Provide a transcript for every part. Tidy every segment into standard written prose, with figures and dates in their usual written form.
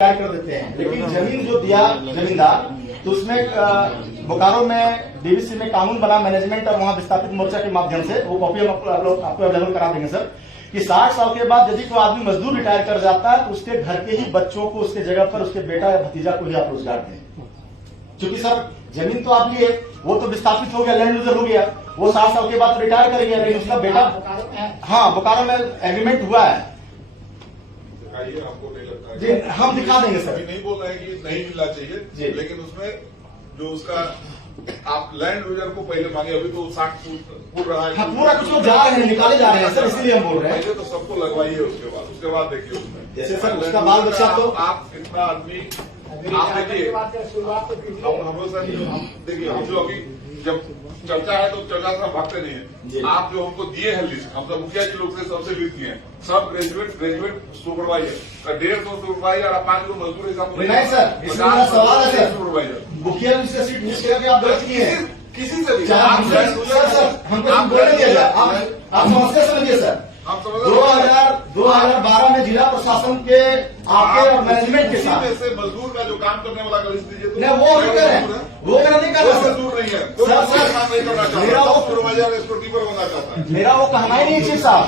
कर देते हैं, लेकिन जमीन जो दिया जमींदार, तो उसमें बोकारो में डीवीसी में कानून बना मैनेजमेंट और वहां विस्थापित मोर्चा के माध्यम से, वो कॉपी हम आपको अवेलेबल करा देंगे सर, कि 60 साल के बाद यदि कोई आदमी मजदूर रिटायर कर जाता है तो उसके घर के ही बच्चों को उसके जगह पर उसके बेटा या भतीजा को ही आप रोजगार दें। क्योंकि सर जमीन तो आप लिए, वो तो विस्थापित हो गया, लैंड यूजर हो गया, वो 60 साल के बाद रिटायर कर गया, लेकिन उसका बेटा, हाँ बोकारो में एग्रीमेंट हुआ है। आपको नहीं लगता है? जी हम दिखा देंगे सर। नहीं बोल रहे हैं कि नहीं मिलना चाहिए, लेकिन उसमें जो उसका आप लैंड यूजर को पहले मांगे, अभी तो 60 फुट रहा है। हाँ, पूरा कुछ लोग जा रहे हैं, निकाले जा रहे हैं सर, इसलिए हम बोल रहे हैं। पहले तो सबको लगवाइए, उसके बाद देखिए उसमें जैसे सर उसका बाल बच्चा, तो आप कितना आदमी, आप देखिए हम लोग सर, देखिए हम लोग अभी जब चर्चा है तो चर्चा से हम भागते नहीं है। आप जो हमको दिए हैं लिस्ट, हम सब मुखिया जी लोग से सबसे लीड किए हैं, सब ग्रेजुएट सुपरवाइजर, 150 सुपरवाइजर और 5 लोग मजदूर हिसाब नहीं सर, इसमें मेरा सवाल है सर, सुपरवाइजर मुखिया जी से सीट मिस करके आप गलत किए हैं किसी से भी। सर हमको बोलने दीजिए, आप समस्या समझिए सर। 2012 में जिला प्रशासन के आपके और मैनेजमेंट के साथ से मजदूर का जो काम करने वाला का लिस्ट दीजिए। नहीं वो नहीं कर रहे हैं, वो मेरा नहीं कर रहा सर, मजदूर नहीं है, सर काम नहीं करना चाहता, मेरा वो सुपरवाइजर स्टोरकीपर बनना चाहता है। मेरा वो कहना ही नहीं चीफ साहब।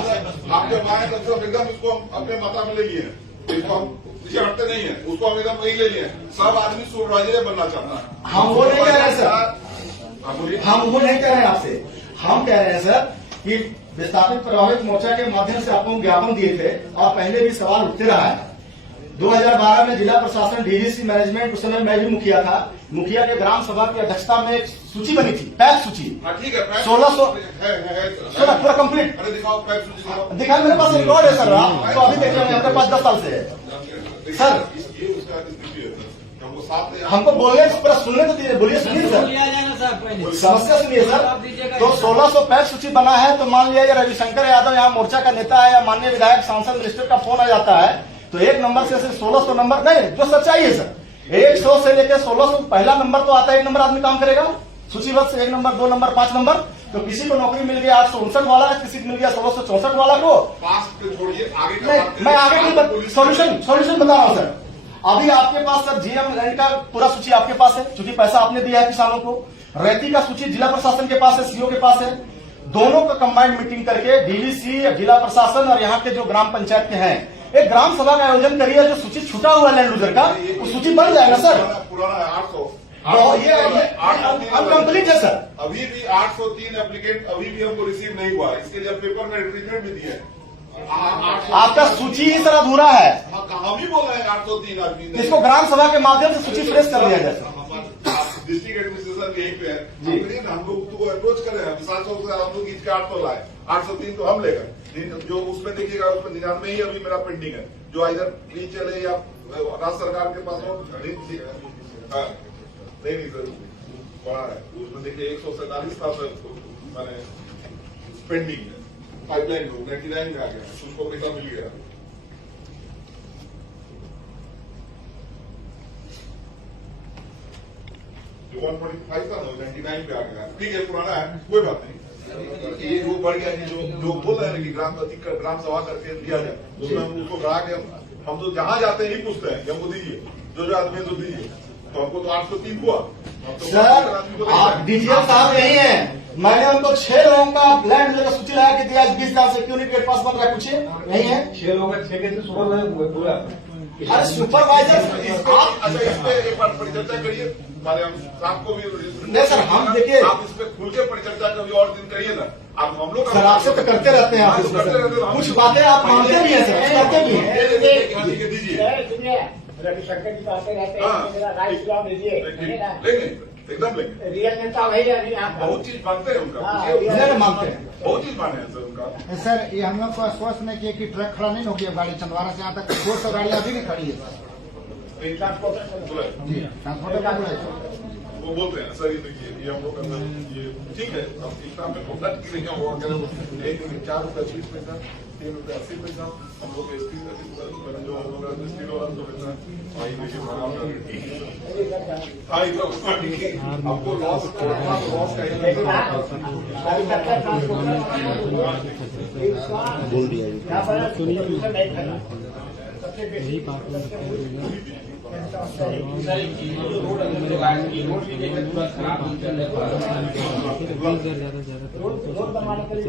आपके माए तब एकदम इसको हम अपने माता में ले लिए, इसको हम पीछे हटते नहीं है, उसको हम एकदम वही ले लिए। सब आदमी सुपरवाइजर बनना चाहता है। हम वो नहीं कह रहे हैं सर, हम वो नहीं कह रहे हैं आपसे, हम कह रहे हैं सर कि विस्थापित प्रभावित मोर्चा के माध्यम से आपको ज्ञापन दिए थे और पहले भी सवाल उठते रहा है। 2012 में जिला प्रशासन डीवीसी मैनेजमेंट, उस समय मैं भी मुखिया था, मुखिया के ग्राम सभा की अध्यक्षता में एक सूची बनी थी, पैक सूची। ठीक है, 1600 पूरा कंप्लीट। अरे दिखाओ पैक सूची, दिखा, मेरे पास रिकॉर्ड है सर, तो अभी देख रहे हैं, मेरे पास 10 साल से है सर। ये उसका हमको बोलने पूरा सुनने तो दीजिए, बोलिए, सुनिए सर, समस्या सुनिए सर। तो 1600 पैक सूची बना है, तो मान लिया रविशंकर यादव यहाँ मोर्चा का नेता है या माननीय विधायक सांसद मिनिस्टर का फोन आ जाता है, तो एक नंबर से 1600 नंबर नहीं, जो सच्चाई है सर, 100 से लेकर 1600 पहला नंबर तो आता है, 1 नंबर आदमी काम करेगा सूचीबद्ध से 1 नंबर 2 नंबर 5 नंबर। तो किसी को नौकरी मिल गया 859 वाला है, किसी को मिल गया 1664 वाला को। मैं आगे नहीं, सोल्यूशन बता रहा हूँ सर। अभी आपके पास सर जीएम लैंड का पूरा सूची आपके पास है, क्योंकि पैसा आपने दिया है किसानों को। रेती का सूची जिला प्रशासन के पास है, सीओ के पास है। दोनों का कंबाइंड मीटिंग करके डीवीसी, जिला प्रशासन और यहाँ के जो ग्राम पंचायत के हैं, एक ग्राम सभा का आयोजन करिए, जो सूची छूटा हुआ लैंड यूजर का, वो सूची बन जाएगा सर। पुराना 800 ये अनकम्प्लीट है सर। अभी भी 803 एप्लीकेंट अभी भी हमको रिसीव नहीं हुआ, इसके जब पेपर में एडवर्टीजमेंट भी दिए। आपका सूची ही सर अधूरा है। हम ही बोल रहे हैं 803 आदमी, इसको ग्राम सभा के माध्यम से सूची फ्रेश कर दिया जाए। डिस्ट्रिक्ट एडमिनिस्ट्रेशन यहीं पे है, हम लोग को अप्रोच कर रहे हैं, 700 से हम लोग खींच के 800 लाए, 803 तो हम लेकर, जो उसमें देखिएगा उसमें 99 ही अभी मेरा पेंडिंग है, जो इधर नीचे चले या राज्य सरकार के पास हो। नहीं सर बड़ा है, उसमें देखिए 147 था सर, मैंने पेंडिंग है, पाइपलाइन में 99 में आ गया, उसको पैसा मिल गया। जो 145 था ना 99 पे आ गया, ठीक है पुराना है, कोई बात नहीं। ये वो बढ़ गया कि जो लोग बोल रहे हैं कि ग्राम सभा करके दिया जाए, उसमें हम उसको बढ़ा के हम तो जहां जाते हैं ही पूछते हैं कि हमको दीजिए, जो आदमी तो दीजिए, तो हमको तो 803 हुआ। सर आप डीजीएम साहब नहीं है, मैंने उनको 6 लोगों का लैंड यूजर का सूची लगा के दिया, 20 साल से क्यों नहीं गेट पास बन रहा है, पूछिए नहीं है। 6 लोगों का 6 कैसे पूरा। अरे सुपरवाइजर, अच्छा इस पे एक बार परिचर्चा करिए, हमारे हम साहब को भी नहीं सर, हम देखिए आप इस पे खुल के परिचर्चा कभी और दिन करिए ना, आप हम लोग सर आपसे तो करते रहते हैं, आप कुछ बातें आप मानते भी हैं सर, करते भी हैं। दीजिए रविशंकर जी आते रहते हैं, मेरा राय सुझाव दीजिए, लेंगे एकदम लेंगे। रियल नेता वही है, बहुत चीज मानते हैं उनका, मानते हैं, बहुत चीज माने हैं सर उनका। सर ये हम लोग को आश्वस्त नहीं किया कि ट्रक खड़ा नहीं हो गया, गाड़ी चंदवारा से यहाँ तक 200 गाड़ियाँ अभी भी खड़ी है सर। जी ट्रांसपोर्टर वो बोलते हैं सर, ये देखिए ये हम लोग ये ठीक है, अब इतना में होता कि नहीं होगा, 4 रुपये 20 पैसा, 3 रुपये 80 पैसा हम लोग जो हम लोग स्टील वाला तो लेता है। आपको लॉस बोल दिया। यही बात रोड बनवाने के लिए रोड बनवाने के लिए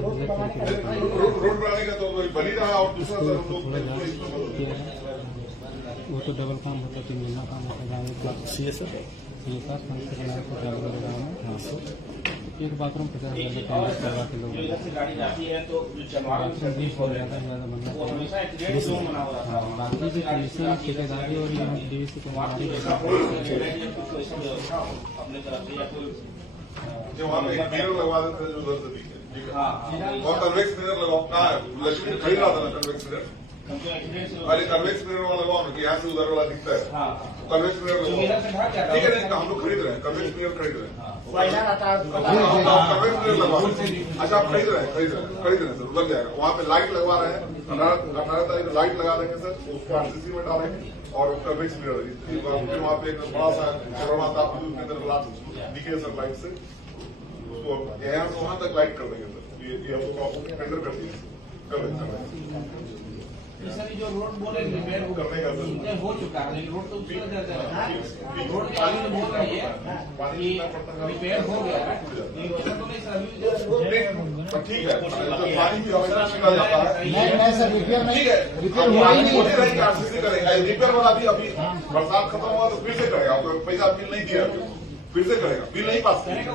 रोड बनाने का तो बनी रहा और दूसरा सर हम लोग वो तो डबल काम होता है, 3 महीना काम होता है गाँव में। सी सर ये साथ काम से बनाया तो गाँव में एक बाथरूम 50,000 करवा के लोग बाथरूम 20 हो जाता है, ज़्यादा बनना बाकी जो कमीशन ठेकेदारी और यहाँ डीवीसी जो वहाँ पे एक मिरर लगवा देते जो उधर से दिखे और कन्वेक्स मिरर लगाओ। कहाँ है लक्ष्मी खरीद रहा था ना कन्वेक्स मिरर, अरे कन्वेक्स मिरर वाला लगाओ ना कि यहाँ से उधर वाला दिखता है। कन्वेक्स मिरर लगाओ, ठीक है नहीं हम लोग खरीद रहे हैं, कन्वेक्स मिरर खरीद रहे हैं। कन्वेक्स मिरर लगवाओ। अच्छा आप खरीद रहे हैं सर, लग जाएगा। वहाँ पे लाइट लगवा रहे हैं, 18 तारीख को लाइट लगा देंगे सर, उसको आरसीसी में डालेंगे और कन्वेक्स मिरर फिर वहाँ पे एक बड़ा सा कोरोना था के अंदर ग्लास दिखे सर लाइट से, उसको यहाँ से वहाँ तक लाइट कर देंगे सर। ये हम लोग टेंडर कर दिए कर देंगे सर। जो रोड बोल रहे रिपेयर हो चुका है, रोड तो रोड के आगे बोल रही है कि रिपेयर हो गया है, ठीक है। पानी भी हमेशा निकल जाता है, नहीं सर, रिपेयर ठीक है। रिपेयर हुआ ही नहीं होती रहेगी, आरसीसी करेगा। रिपेयर वाला भी अभी बरसात खत्म हुआ तो फिर से करेगा, पैसा बिल नहीं दिया फिर से करेगा, बिल नहीं पास करेगा।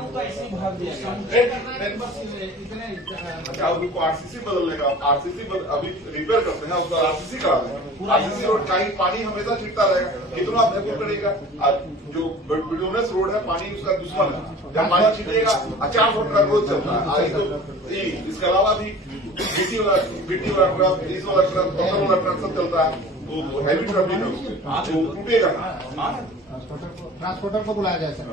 अच्छा उनको आरसीसी बदलने का, आरसीसी अभी रिपेयर करते हैं उसका आरसीसी करा दें। आरसीसी रोड का ही पानी हमेशा छिड़ता रहेगा, कितना भयपूर करेगा। जो बिल्डोनेस रोड है पानी उसका दुश्मन है, जब पानी छिटेगा 4 फुट का रोड चलता है। तो इसके अलावा भी बीटी वाला ट्रक, 30 वाला ट्रक, 15 वाला ट्रक सब चलता है, तो हैवी ट्रैफिक है उससे तो टूटेगा। ट्रांसपोर्टर को बुलाया जाए सर।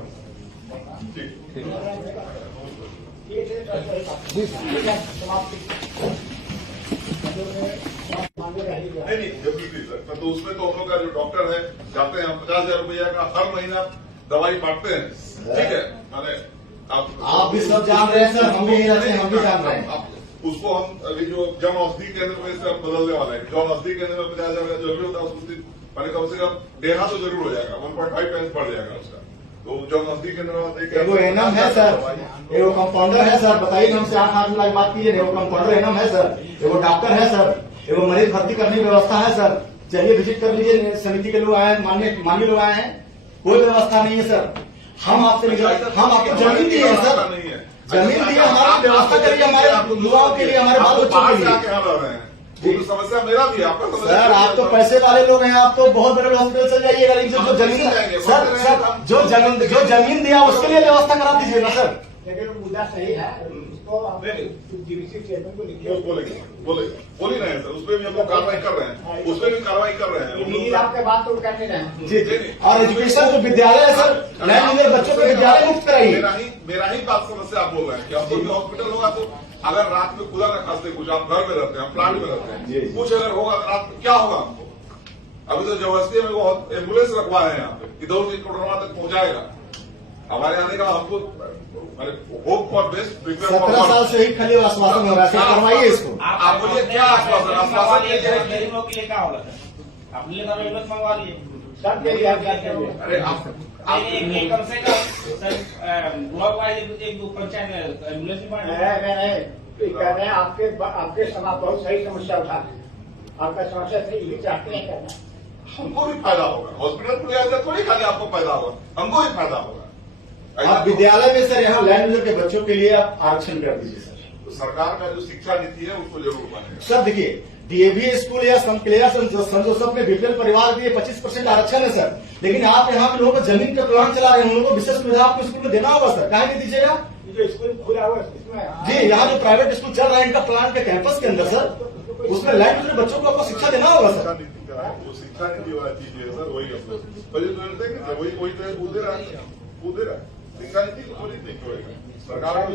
नहीं डेफिनेटली सर, तो उसमें तो हम लोग का जो डॉक्टर है जाते हैं, 50,000 रुपया का हर महीना दवाई बांटते हैं, ठीक है। मैंने आप भी सब जान रहे हैं सर, हम भी यही रहते हैं, हम भी जान रहे हैं। उसको हम अभी जो जन औषधि केंद्र में से हम बदलने वाला है। जन औषधि केंद्र में 50,000 का जरूरी होता है, उसको मैंने कम से कम 1.5 तो जरूर हो जाएगा, 1.5 टाइम्स बढ़ जाएगा उसका। तो जन औषधि केंद्र एगो एनम है सर, एगो कंपाउंडर है सर, बताइए हमसे 8 लाख बात कीजिए। एगो कंपाउंडर एनम है सर, एगो डॉक्टर है सर, एगो मरीज भर्ती करने की व्यवस्था है सर। चलिए विजिट कर लीजिए, समिति के लोग आए हैं, माननीय लोग आए हैं, कोई व्यवस्था नहीं है सर। हम आपको जमीन दिए हैं सर, जमीन दिए, हमारी व्यवस्था करिए, हमारे युवाओं के लिए, हमारे बाल बच्चों के लिए। तो समस्या मेरा भी है, आपका सर आप तो पैसे वाले लोग हैं, आप तो बहुत बड़े हॉस्पिटल चल जाइएगा, लेकिन जो जमीन सर जो जमीन दिया उसके लिए व्यवस्था करा दीजिएगा सर। लेकिन मुद्दा सही है, उसको डीवीसी चेयरमैन को लिखिए। बोल ही रहे हैं सर, उसमें भी हम लोग कार्रवाई कर रहे हैं, उसमें भी कार्रवाई कर रहे हैं। आपके बात तो कर नहीं रहे हैं। जी, और एजुकेशन जो विद्यालय है सर, नए बच्चों को विद्यालय मुक्त कराइए। मेरा ही बात समस्या आप बोल रहे हैं कि अब तो हॉस्पिटल होगा तो अगर रात में खुदा न खास्ते कुछ, आप घर में रहते हैं, प्लांट में रहते हैं, कुछ अगर होगा रात में क्या होगा हमको? अभी तो जबरदस्ती में वो एम्बुलेंस रखवा है यहाँ पे, इधर से कोरोना तक पहुंचाएगा। हमारे आने का हमको होप फॉर बेस्ट, 17 साल से ही खाली आश्वासन हो रहा है, करवाइए इसको। आप बोलिए क्या आश्वासन? आश्वासन गरीबों के लिए क्या होगा सर? अपने लिए एम्बुलेंस मंगवा लिए, सब के लिए आप क्या करेंगे? अरे आप कम से कम सर ब्लॉक वाइज एक पंचायत में एम्बुलेंस नहीं कह रहे हैं, आपके समाज बहुत सही समस्या उठा है, आपका समस्या से यही चाहते हैं करना। हमको भी फायदा होगा, हॉस्पिटल खुले ऐसा थोड़ी खाली आपको फायदा होगा, हमको भी फायदा होगा। आप विद्यालय में सर यहाँ लैंड यूजर के बच्चों के लिए आप आरक्षण कर दीजिए सर। तो सरकार का जो शिक्षा नीति है उसको जरूर मानेगा सर। देखिए डीएवी स्कूल या संक्लेयर सन जोसेफ में बीपीएल परिवार के लिए 25% आरक्षण है सर, लेकिन आप यहाँ पे लोगों को जमीन का प्लान चला रहे हैं, उन लोगों को विशेष सुविधा आपको स्कूल में देना होगा सर, काहे नहीं दीजिएगा? जो स्कूल खुला हुआ इसमें जी, यहाँ जो प्राइवेट स्कूल चल रहा है इनका प्लान के कैंपस के अंदर सर, उसमें लैंड यूजर बच्चों को आपको शिक्षा देना होगा शिक्षा सर। नीति का वो शिक्षा नीति वाला चीज है सर, वही वही कूदे रहा है शिक्षा नीति को थोड़ी नहीं छोड़ेगा सरकार को।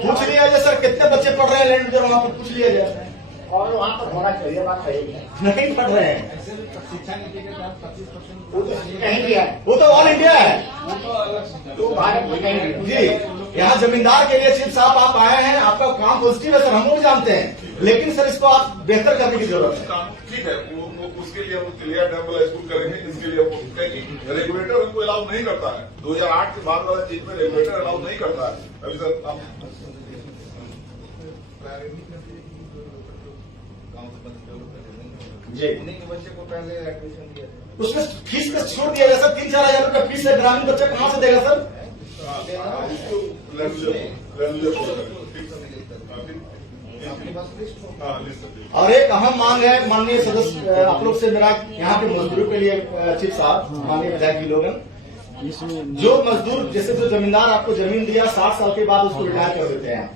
पूछ लिया जाए सर कितने बच्चे पढ़ रहे हैं लैंड यूजर, वहाँ पर पूछ लिया जाए। और वहाँ पर होना चाहिए, बात सही है, नहीं पढ़ रहे हैं, शिक्षा नीति के तहत 25% वो तो कहीं भी है, वो तो ऑल इंडिया है तो भारत में कहीं भी है। जी। यहाँ जमींदार के लिए चीफ साहब आप आए हैं, आपका काम पॉजिटिव है सर, हम लोग जानते हैं, लेकिन सर इसको आप बेहतर करने की जरूरत है। ठीक है, वो उसके लिए हम क्लियर डैम वाला स्कूल करेंगे। इसके लिए हम कहेंगे रेगुलेटर हमको अलाउ नहीं करता है, 2008 के बाद वाला चीज में रेगुलेटर अलाउ नहीं करता है। अभी सर आप जी उन्हीं के बच्चे को पहले एडमिशन दिया था। उसमें फीस का छूट दिया गया सर, 3-4 हजार रुपया फीस है, ग्रामीण बच्चा कहाँ से देगा सर? इसको हाँ लिस्ट और एक अहम मांग है माननीय सदस्य आप लोग से, मेरा यहाँ के मजदूरों के लिए चीफ साहब, माननीय विधायक जी लोगन, जो मजदूर जैसे जो जमींदार आपको जमीन दिया 60 साल के बाद उसको रिटायर कर देते हैं,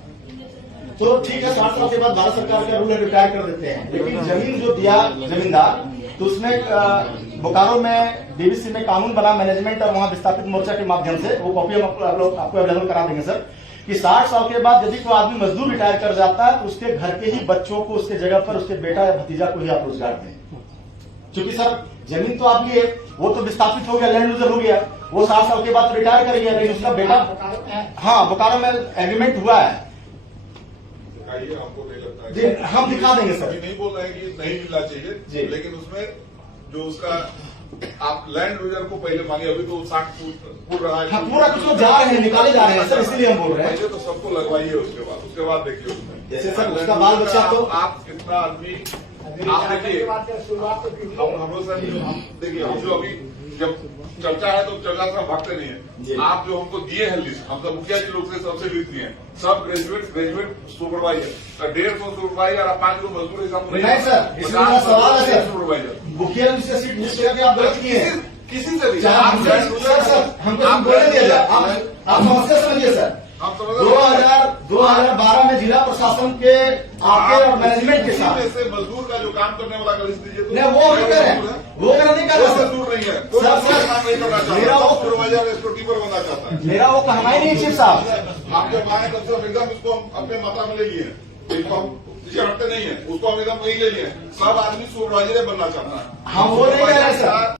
तो ठीक है 60 साल के बाद भारत सरकार का रूल है रिटायर कर देते हैं, लेकिन जमीन जो दिया जमींदार, तो उसमें बोकारो में डीवीसी में कानून बना मैनेजमेंट और वहां विस्थापित मोर्चा के माध्यम से, वो कॉपी हम आपको अवेलेबल करा देंगे सर, कि 60 साल के बाद यदि कोई आदमी मजदूर रिटायर कर जाता है तो उसके घर के ही बच्चों को उसके जगह पर उसके बेटा या भतीजा को ही आप रोजगार दें। क्योंकि सर जमीन तो आप लिए, वो तो विस्थापित हो गया, लैंड यूजर हो गया, वो 60 साल के बाद रिटायर कर गया, लेकिन उसका बेटा, हाँ बोकारो में एग्रीमेंट हुआ है, दिखाइए, आपको नहीं लगता है? जी हम दिखा देंगे सर। अभी नहीं बोल रहे हैं कि नहीं मिलना जी। चाहिए, लेकिन उसमें जो उसका आप लैंड यूजर को पहले मांगे, अभी तो 60 फुट रहा है। हाँ पूरा कुछ लोग जा रहे हैं, निकाले जा रहे हैं सर, इसीलिए हम बोल रहे हैं। पहले तो सबको लगवाइए, उसके बाद देखिए उसमें जैसे सर उसका बाल बच्चा तो आप कितना आदमी आप देखिए, शुरुआत तो कीजिए। हम लोग सर हम देखिए, हम जो अभी जब चर्चा है तो चर्चा से हम भागते नहीं जी। है। आप जो हमको दिए हैं लिस्ट, हम तो मुखिया जी लोग से सबसे लिस्ट दिए हैं, सब ग्रेजुएट सुपरवाइजर, 150 सुपरवाइजर और 5 लोग मजदूर हिसाब नहीं सर, इसमें मेरा सवाल है सर, सुपरवाइजर मुखिया जी से सीट लिस्ट करके आप गलत किए हैं। किसी से भी चाहे हमसे सर हमको बोलने दिया जाए, आप समस्या समझिए सर। आप समझ 2012 में जिला प्रशासन के आके और मैनेजमेंट के साथ, से मजदूर का जो काम करने वाला का लिस्ट दीजिए तो नहीं वो नहीं कर रहे हैं, वो मेरा नहीं कर रहे सर, मजदूर नहीं है, सर, काम नहीं करना मेरा चाहता, वो- सुपरवाइजर स्टोर कीपर बनना चाहता है। मेरा वो कहना ही नहीं है चीफ साहब। आप जब आए तब से हम एकदम इसको हम अपने मात्रा में ले लिए हैं, इसको हम पीछे हटते नहीं है, उसको हम एकदम वही ले लिए हैं। सब आदमी सुपरवाइजर बनना चाहता है। हम वो नहीं कह रहे सर।